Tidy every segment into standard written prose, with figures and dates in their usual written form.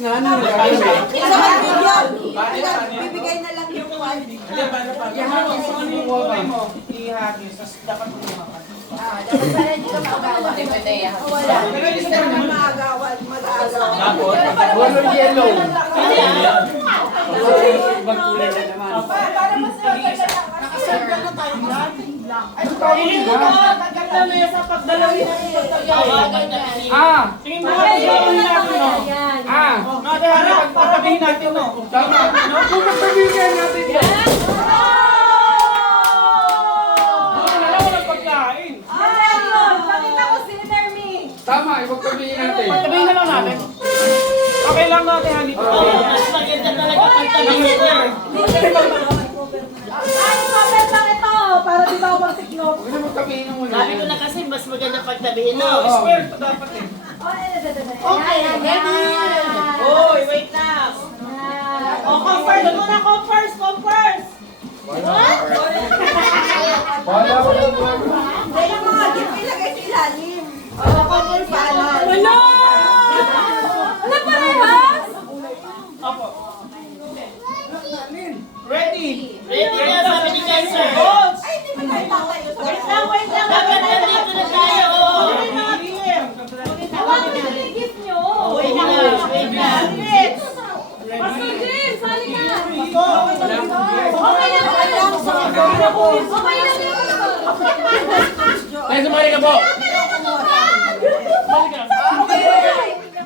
nga, ano nagagawin? Bibigay na lang yung one. Ihagis mo ano yung kulay mo. Ihagis, tapos dapat mo lumakan. Dapat pala hindi ka maagawan. Wala. Hindi ka naman maagawan. Tapos, color yellow. Ibang kulay na naman. Para mas nakaserve ka na tayo. Ano tawag nila? Tagal na mesa pag dalawin na ito. Tingin mo natin natin, no? Madaharap, pagpatabihin natin, no? Tama. Kung pagpatabihin natin, no? Walang pagkain. Pakita ko si Nermi. Tama, ipagpatabihin natin. Pagtabihin na lang natin. Okay lang natin, honey. Mas maganda talaga pagtabihin na. Ay, comment lang ito. Para di ba ako magsiklop. Huwag na magtabihin mo muna. Sabi ko na kasi mas maganda pagtabihin na. Square to dapat eh. Okay, ready. Uy, wait lang. Confirm muna, confirm. Wala ko lang doon. Hindi yung mga gift ilagay sa ilalim. Confirm paanan. Wala! Wala parehas? Opo. Ready? Ready na, sabi ni Cancer. Ay, hindi ba tayo tatayo? Wait lang. Dapat nandito na tayo. Hawakan niyo yung gift niyo. Wait lang. Pastor James, sali ka. Wala ko. Okay lang. Okay lang. Tayo sumali ka po.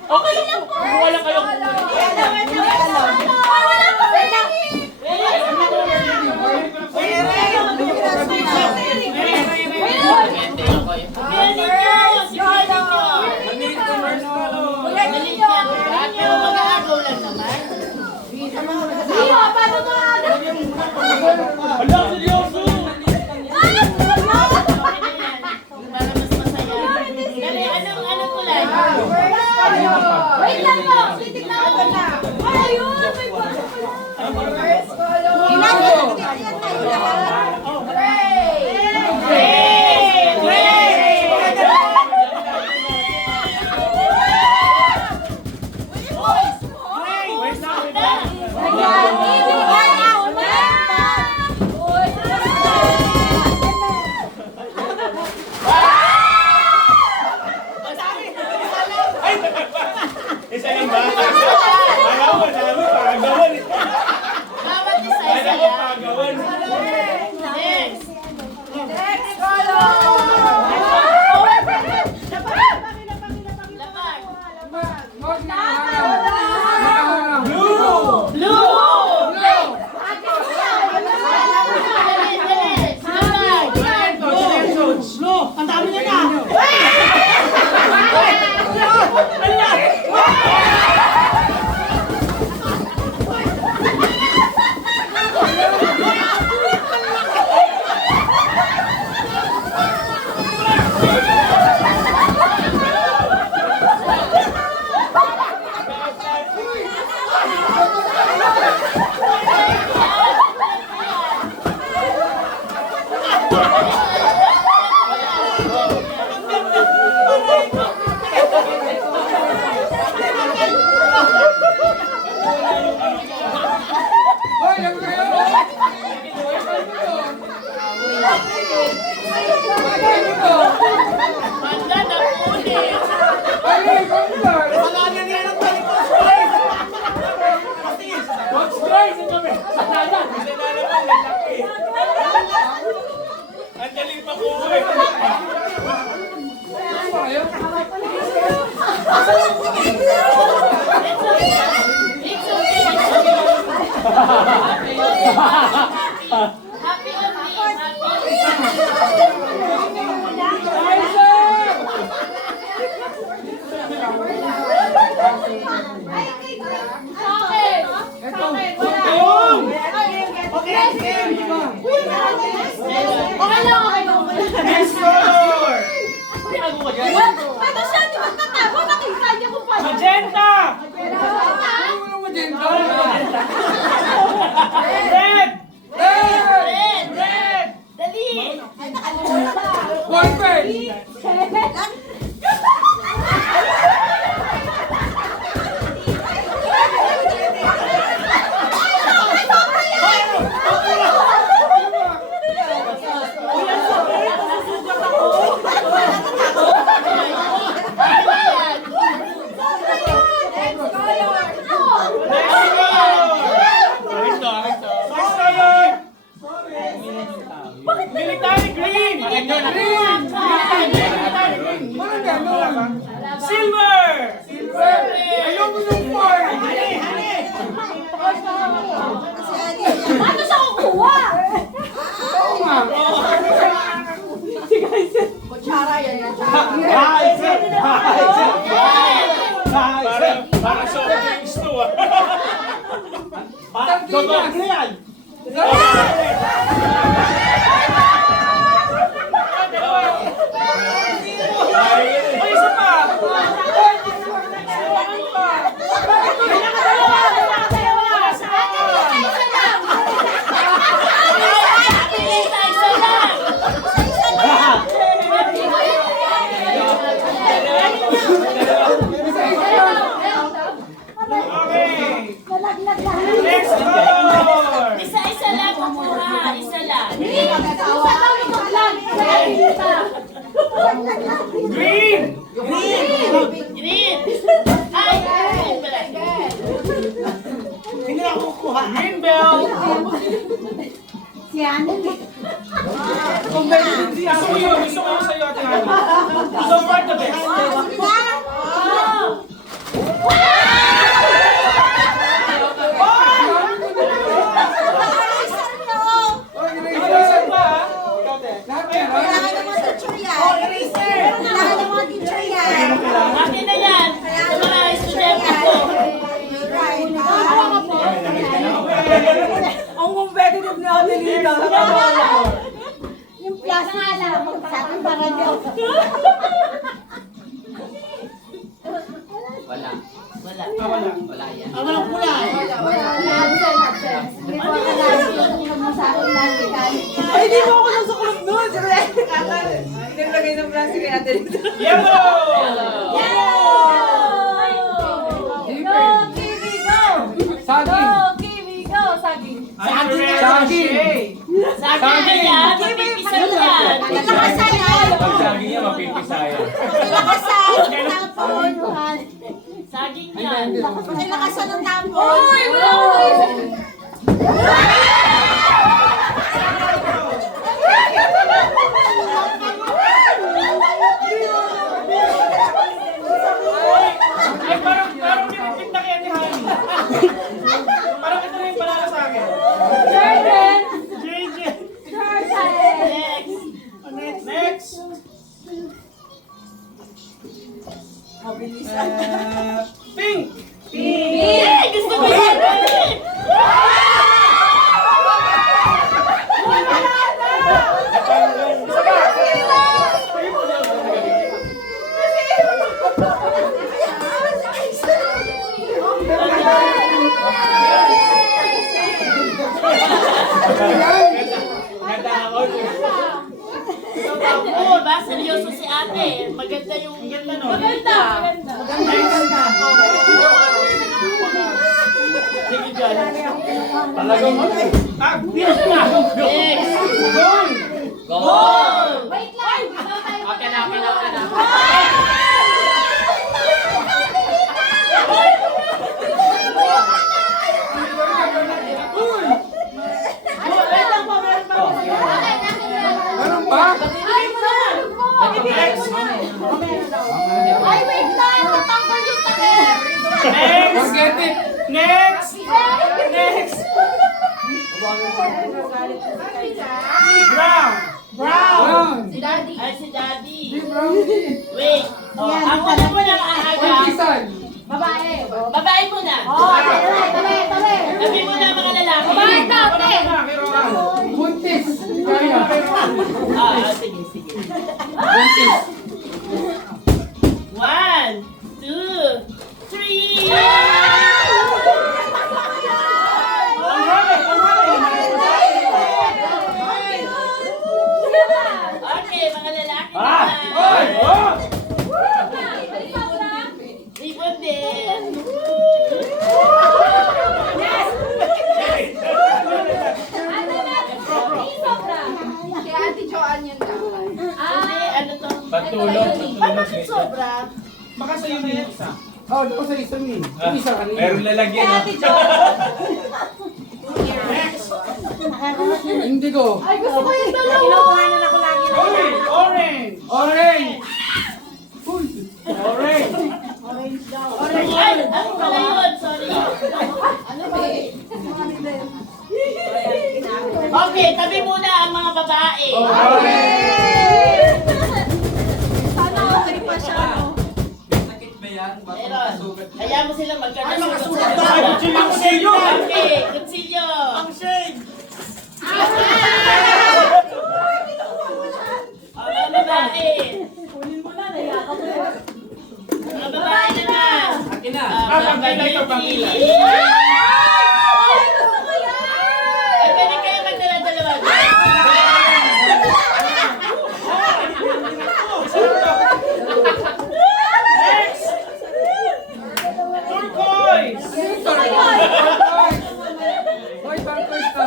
Okay lang po. Wala kayo. Wala pa sila. Pero mag-aagaw lang naman. Iyo, paano maaga? Hala, seryoso. Para mas masaya. Dali, anong kulay? Wait lang po. Titignan ko na. Ayun, may bago pala. First color. Ilan yan tayo lahat? Wait lang. Isa lang ba? Ayaw mo, dami pagawan. Bawat isa isa Ayaw mo lang. pagawan. Next. Next color. Lapag. Huwag na. Nakahanap. Blue! Blue. Blue! Dali. Blue! Ang dami niya na! Hoy, ang kayo! Banda na ulit. Ay, convert! What's price? Ito ba? Sananan! Isa na naman, lalaki. Ang galing pa ko eh. It's okay. Happy ending. Next color! Ano siya? Di ba tatago? Nakita niyo kung paano. Magenta! Ano mo dyan? Red! Red. Red! Dali. Boyfriend! Para sa openings to ah. Ay, isa pa! Okay! Next color! Isa-isa lang kukuha. Isa lang. Green! Green. Ay, green pala. Green bell! Gusto ko yun sa'yo, Ate Hani. So far the best. Isa pa, Akin na yan. Sa mga estudyante ko. Ang competitive na natin dito. Yung plus nga lang, sa akin para joke. Wala. wala. Walang kulay. Ay, di mo ako nasa club doon. Nilagay ng plastic kay ate dito. Yellow! Saging. I'm ready. Saging na yan. Mapipisan yan. Nilakasan yan. Pag saging niya, mapipisaya. Nilakasan ng tapon. Saging yan. Nilakasan ng tapon. Ay, parang pinipit na kaya ni Hani. Parang ito na yung panalo sa akin. JJ. Next. Pink. Eh, gusto ko yan. Oo, ba? Seryoso si ate. Maganda yung... Ganda no? Maganda. Sige dyan. Talagang Ah, Next. gold. Wait lang. Okay na. Meron pa? Ay, wait lang. Natanggal yung takip. Next. Forget it. Next. Brown. Si Daddy. Ay, si Daddy. Wait. Oh, ang una mo lang aaga. Babae. Babae muna. Tabi. Sabi mo na mga lalaki. Babae daw, te. Buntis. Kaya. Sige. One, two, three. Okay, mga lalaki na. Ribon din. Hindi, ano to? Pantulog. Bakit sobra? Baka sa'yo na yan isa. Oo, ako sa isa ni. Yung isa kanina. Meron lalagyan. no? Next. Indigo. Ay, gusto ko yung dalawa. Orange. Ay, ano pala yun? Sorry. Okay, tabi muna ang mga babae. Sana okay pa Hayaan mo sila magkakasunod. Ay, kutsilyo ko sa inyo! Okay, kutsilyo. Ang shade! Mga babae. Mga babae naman. Akin na. Pangkilay ka, pangkilay. Ay, pwede kayo magdala-dalawa. Turquoise! Hoy, turquoise ka.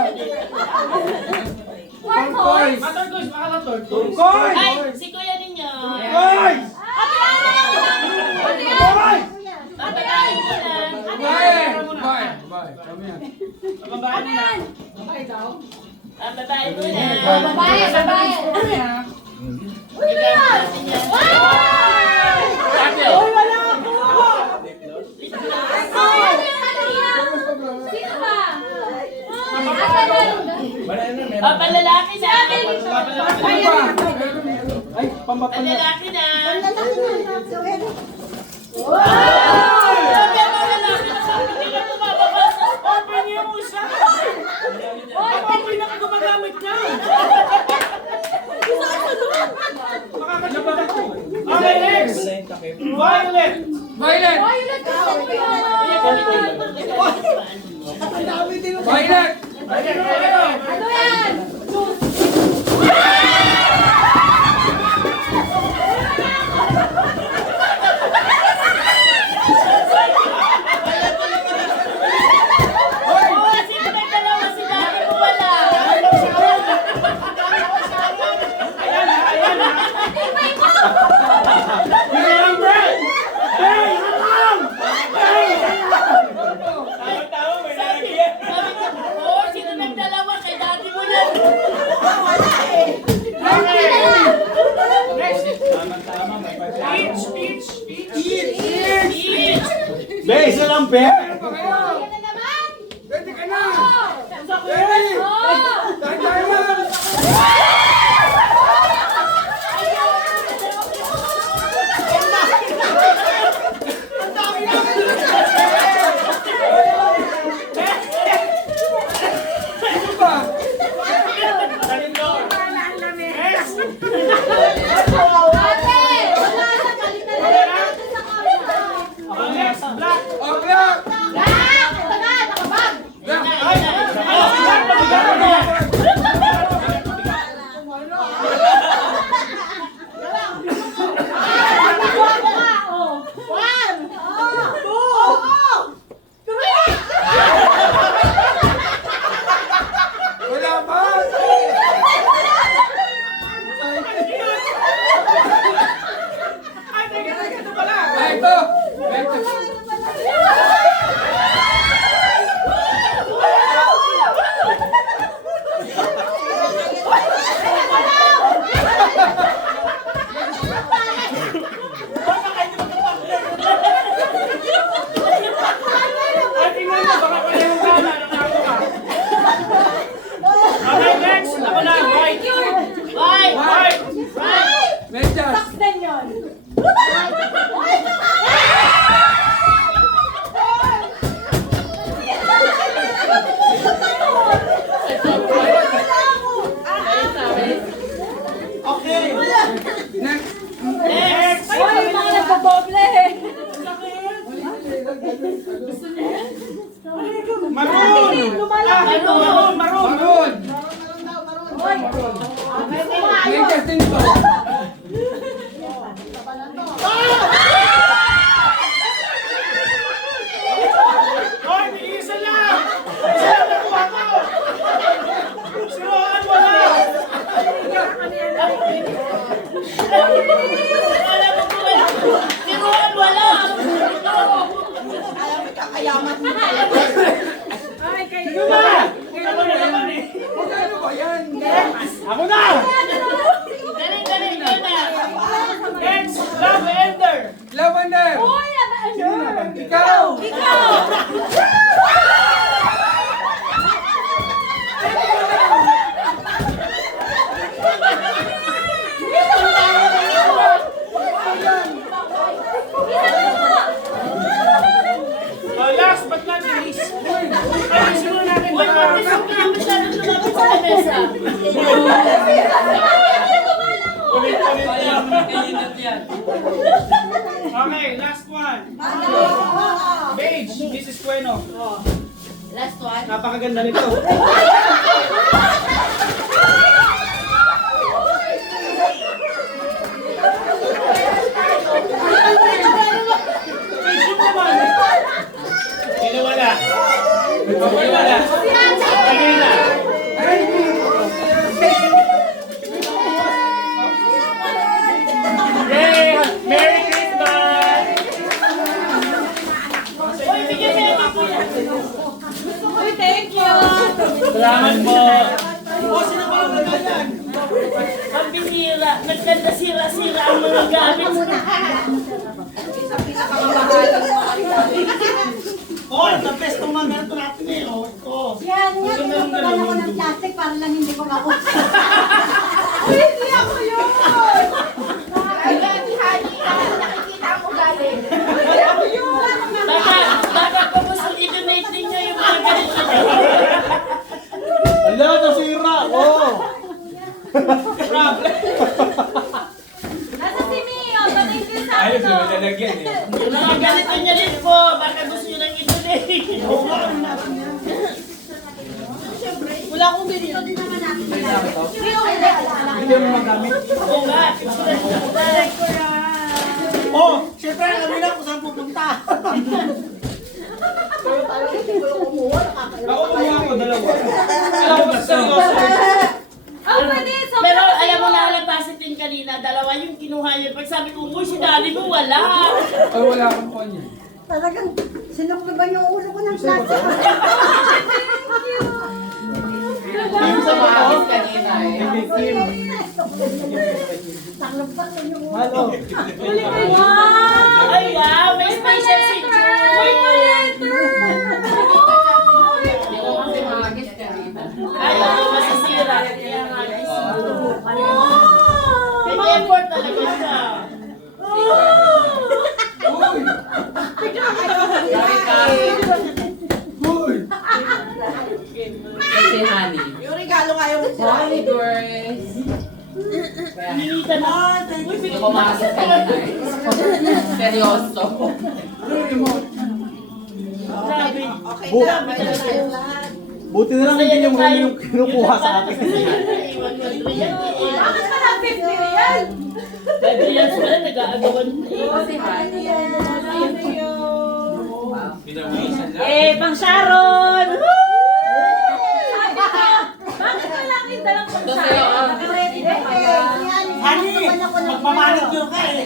Turquoise. Turquoise, akala turquoise. Turquoise! Ay, si kuya ninyo. Turquoise! Mga babae muna. Bye. Bye. Bye. Kami yan. Babae na. Mga babae muna. Babae, babae. Ilan natin yan. Sino ba? O, panlalaki na. Ay, pambato na. Panlalaki na. Wow! Sabi ang mga lalaki na sabi nila tumababa sa Open niyo mo siya! Open na ka gumagamit niya! Makakalimutan ko. Okay, next! Violet! Violet. Violet gusto ko yun. Violet. Ano yan? Oo, sino may dalawa si Daddy mo wala? Ayan na, ayan na! Remember! Hey! Alam! Hey! Tama-tama, may nalagyan. Sabi ko, oo, sino nagdalawa kay Daddy mo yan? Next! Tama-tama, may peach, peach, peach! Each. Be, isa lang, be! Yan na naman. Pwede ka na. Ready? Ano ba? Next! Ate! Wala na, balikan na lang natin sa camera. Next, black! Oh, black. Black! Ito na, nakabag. Black. Ay! Black, pabigat mo! Wala pa. Ay, teka, ito pala! Ah, ito. Ito. Ay, tingnan mo, baka pala yung gana ng ako ka. Okay, next! Ako na, white! White. White! Medyas. Saksan yun. Okay! Next. Next! Ay, yung mga nagbaboble eh. Maroon! Lumalaki. Maroon! Maroon! Maroon. Oy. Medyas din ito. Hoy, may isa lang! Isa lang nakuha ko! Si Rohan wala! Wala mo po wala. Si Juan wala. Sino ba? Ako na naman eh! Ano ba yan? Ako na! Galing ko na. Next! Lavender! Lavender. Uy, ano? Ikaw. natin, please. Ayusin muna natin. Uy, Martis, huwag ka na masyadong lumapit sa lamesa. Ulit-ulit yan. Okay, last one. Paige, Mrs. Cueno. Last one. Napakaganda nito. Sino wala? Wala. Kanina. Yay! Merry Christmas! Uy, bigyan niya yung kuya. Uy, thank you. Salamat po. Ang binira, nagkanda sira-sira ang mga gamit. Oh, the best ng mga ganito natin eh. Oh, ito. Yan, yan. Tinutulungan ako ng plastic para lang hindi ko makuha. Uy, hindi ako yun. Nakikita mo galing. Hindi ako yun. Baka pa gusto i-donate ninyo yung mga ganito. Ala, nasira. Oh. Nasa si Mio, thank you sa Ayos, akin. may lalagyan eh. Yung mga ganito niya rin po, baka gusto nyo lang i-donate. Wala akong binili. Ito din naman natin. Mio, hindi. Hindi mo magamit. Oo nga, picturean ko na. Oh, syempre alam nila kung saan pupunta. Ako kumuha ko dalawa. Alam mo, seryoso. Oh, pwede. So, Pero alam mo na din kanina, dalawa yung kinuha niya. Pag sabi ko, uy, si daddy mo wala. Ay, wala akong phone niya. talagang sinukluban yung ulo ko ng plastic. Thank you. Kim sa mga kanina eh. Kim. Tanglog pa sa yung ulo. Halo. Wow! Ay, wow, may special si Uy, may letter! Ay, masisira. Kaya nga, may effort talaga siya. Kasi honey. Yung regalo kayo mo sila. Honey girls. Ninita na. Uy, Hindi ko makasal ka na eh. Seryoso. grabe. Okay na, may letter lahat. Buti na lang hindi yung yung kinukuha sa akin. Bakit ka na 50 real? Adrian pala, nag-aagawan. Kasi honey. Thank you. Pinawisan lang. Eh, pang Sharon! Sabi ko, bakit wala kayong dalang pang Kasi, Sharon? Naka-ready na kayo. Honey, magmamalit yun ka eh.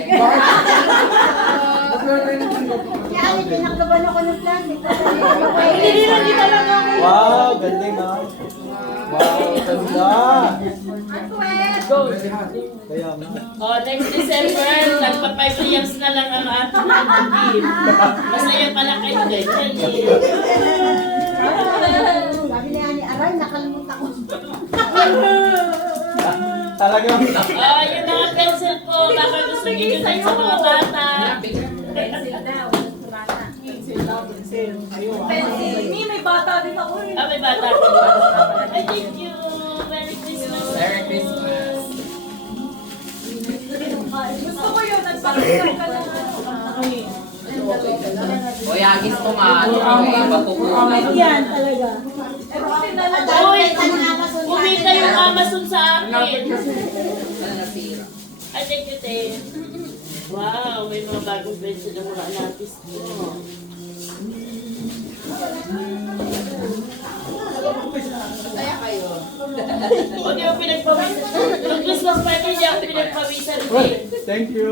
Yan, tinakloban ako ng plastic. Hindi na di talaga ako. Wow, ganda na. Wow, ganda. Go. Kaya nga. Oh, next December, nagpa-5 years na lang ang ating nag-give. Masaya pala kayo din. Sabi niya ni Aray, nakalimutan ko. Talagang. Oh, yung mga pencil po, baka gusto nyo yun sa mga bata. Pencil daw. Bata. Pencil. Ni, may bata din ako eh. Ah, may bata ko. Ay, thank you. Merry Christmas. Merry Christmas. Gusto ko yun, nagpapagod ka lang. O yagis ko nga. Okay, mapupunan. Yan talaga. Eh, kasi Uy, kumita yung Amazon sa akin. Nasira. Ay, thank you, Te. Wow, may mga bagong pencil na mga anapis mo. Huwag yung pinagpawisan. Yung Christmas party niya ako pinagpawisan. Thank you.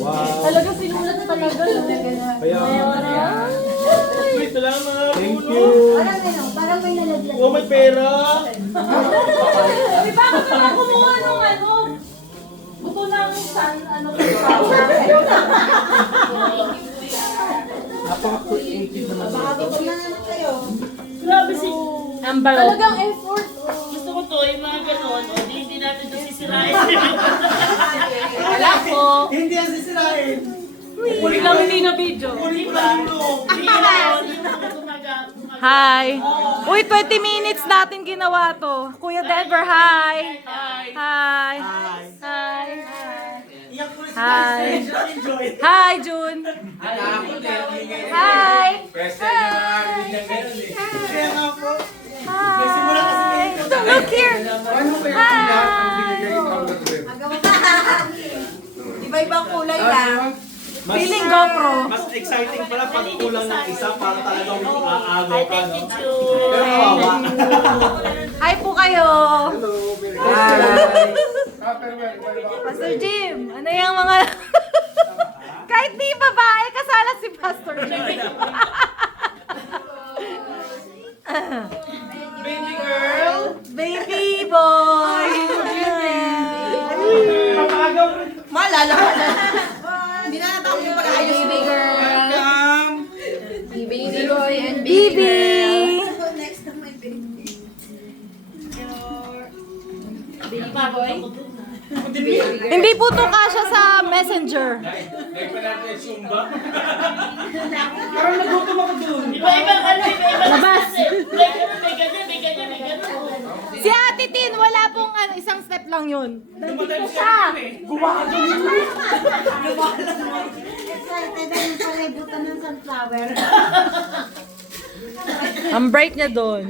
Wow. talaga sinulat talaga. Kaya nga. Wait, salamat. Thank you. Parang may nalaglag. Oh, may pera. Di ba ako na kumuha nung ano? Buto ng sun, ano Napaka-creative naman. Grabe si... Talagang effort. Gusto ko to, yung mga ganon. O, hindi natin ito sisirain. Wala po. Hindi yan sisirain. Biglang hindi na video. Hi. Uy, 20 minutes natin ginawa to. Kuya Denver, hi. Hi. Hi. Hi. Hi, June. Hi. Hi. Look here. Iba-ibang kulay lang. Feeling GoPro. Mas exciting pala pag kulang ng isa para talagang aagaw ka, no? Attitude. Pero kawawa. Hi po kayo. Pastor Jim, ano yung mga... Kahit di babae, kasala si Pastor Jim. Baby girl. Baby boy. Papagaw rin. Malala ka na. Hindi na natin yung pag-ayos. Baby girl. Welcome. Baby boy and Baby. Next to my baby. Hindi po to kasya sa messenger. Parang nagutom ako dun. Iba-ibang ano, iba-ibang labas. May ganyan. Si Ate Tin, wala pong isang step lang yun. Dumadal siya. Gumawa ka dun. Excited na yung palibutan ng sunflower. Ang bright niya doon.